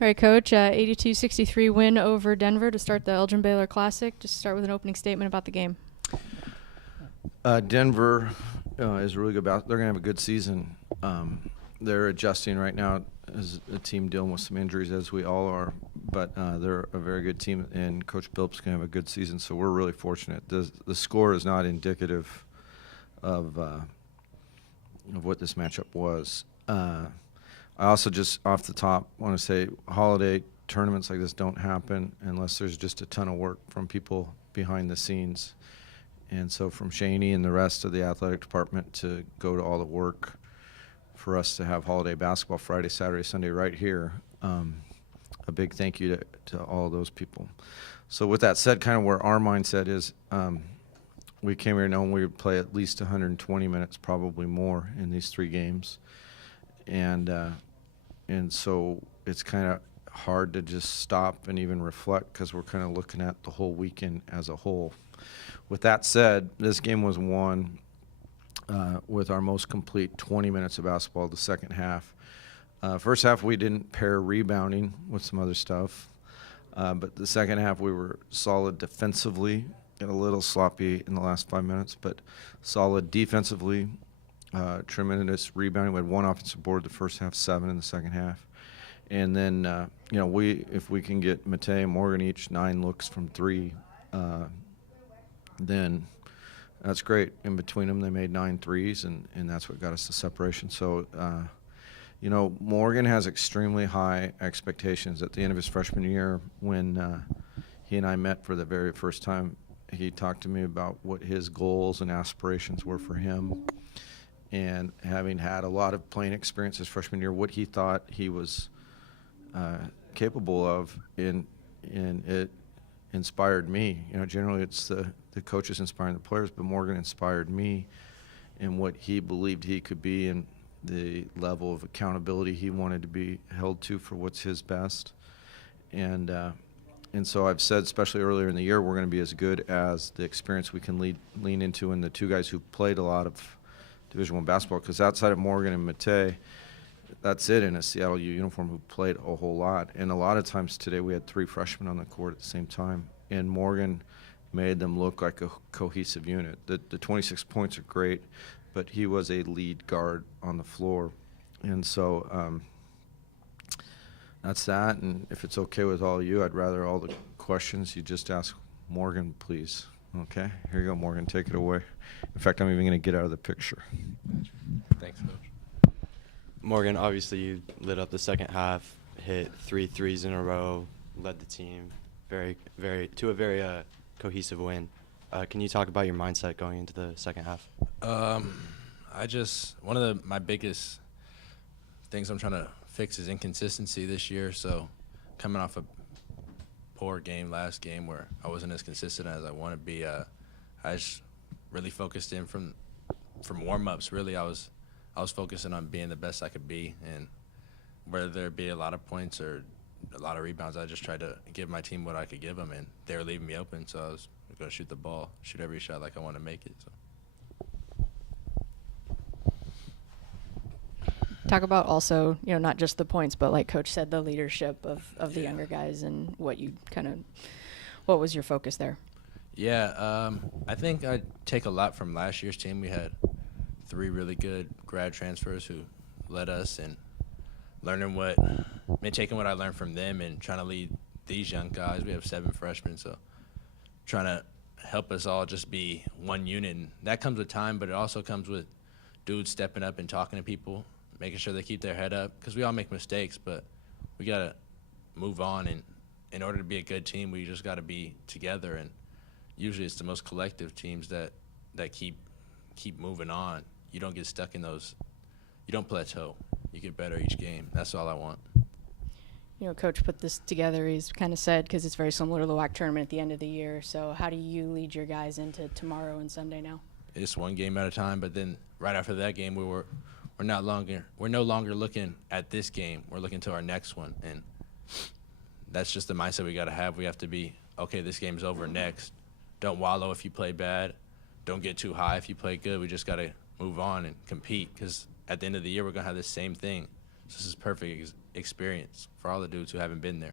All right, Coach, 82-63 win over Denver to start the Elgin Baylor Classic. Just start with an opening statement about the game. Denver is really good about. They're going to have a good season. They're adjusting right now as a team dealing with some injuries, as we all are. But they're a very good team, and Coach Billups going to have a good season. So we're really fortunate. The score is not indicative of what this matchup was. I also just off the top want to say holiday tournaments like this don't happen unless there's just a ton of work from people behind the scenes. And so from Shaney and the rest of the athletic department to go to all the work for us to have holiday basketball Friday, Saturday, Sunday right here, a big thank you to all of those people. So with that said, kind of where our mindset is, we came here knowing we would play at least 120 minutes, probably more, in these 3 games. And so it's kind of hard to just stop and even reflect because we're kind of looking at the whole weekend as a whole. With that said, this game was won with our most complete 20 minutes of basketball the second half. First half, we didn't pair rebounding with some other stuff. But the second half, we were solid defensively, got a little sloppy in the last 5 minutes, but solid defensively. Tremendous rebounding. We had 1 offensive board the first half, 7 in the second half. And then, if we can get Matei and Morgan each 9 looks from 3, then that's great. In between them, they made 9 threes, and that's what got us the separation. So, Morgan has extremely high expectations. At the end of his freshman year, when he and I met for the very first time, he talked to me about what his goals and aspirations were for him. And having had a lot of playing experience his freshman year, what he thought he was capable of, and it inspired me. Generally it's the coaches inspiring the players, but Morgan inspired me in what he believed he could be and the level of accountability he wanted to be held to for what's his best. And so I've said, especially earlier in the year, we're going to be as good as the experience we can lean into, and the 2 guys who played a lot of Division I basketball, because outside of Morgan and Matei, that's it in a Seattle U uniform who played a whole lot. And a lot of times today we had 3 freshmen on the court at the same time, and Morgan made them look like a cohesive unit. The 26 points are great, but he was a lead guard on the floor. And so that's that. And if it's okay with all of you, I'd rather all the questions you just ask Morgan, please. Okay, here you go, Morgan. Take it away. In fact, I'm even going to get out of the picture. Thanks, Coach. Morgan, obviously you lit up the second half, hit 3 threes in a row, led the team to a very cohesive win. Can you talk about your mindset going into the second half? One of my biggest things I'm trying to fix is inconsistency this year. So coming off a poor game last game where I wasn't as consistent as I want to be, I just really focused in from warm-ups. Really, I was focusing on being the best I could be, and whether there be a lot of points or a lot of rebounds, I just tried to give my team what I could give them, and they were leaving me open, so I was going to shoot the ball, shoot every shot like I want to make it. So. Talk about also, not just the points, but like Coach said, the leadership of the younger guys and what was your focus there? Yeah, I think I take a lot from last year's team. We had 3 really good grad transfers who led us, and taking what I learned from them and trying to lead these young guys. We have 7 freshmen, so trying to help us all just be one unit. And that comes with time, but it also comes with dudes stepping up and talking to people, making sure they keep their head up, because we all make mistakes, but we got to move on. And in order to be a good team, we just got to be together. And usually it's the most collective teams that keep moving on. You don't get stuck in those. You don't plateau. You get better each game. That's all I want. Coach put this together, he's kind of said, because it's very similar to the WAC tournament at the end of the year. So how do you lead your guys into tomorrow and Sunday now? It's one game at a time, but then right after that game, we're no longer looking at this game. We're looking to our next one, and that's just the mindset we got to have. We have to be, okay, this game's over, next. Don't wallow if you play bad. Don't get too high if you play good. We just got to move on and compete, because at the end of the year, we're going to have the same thing. So this is perfect experience for all the dudes who haven't been there.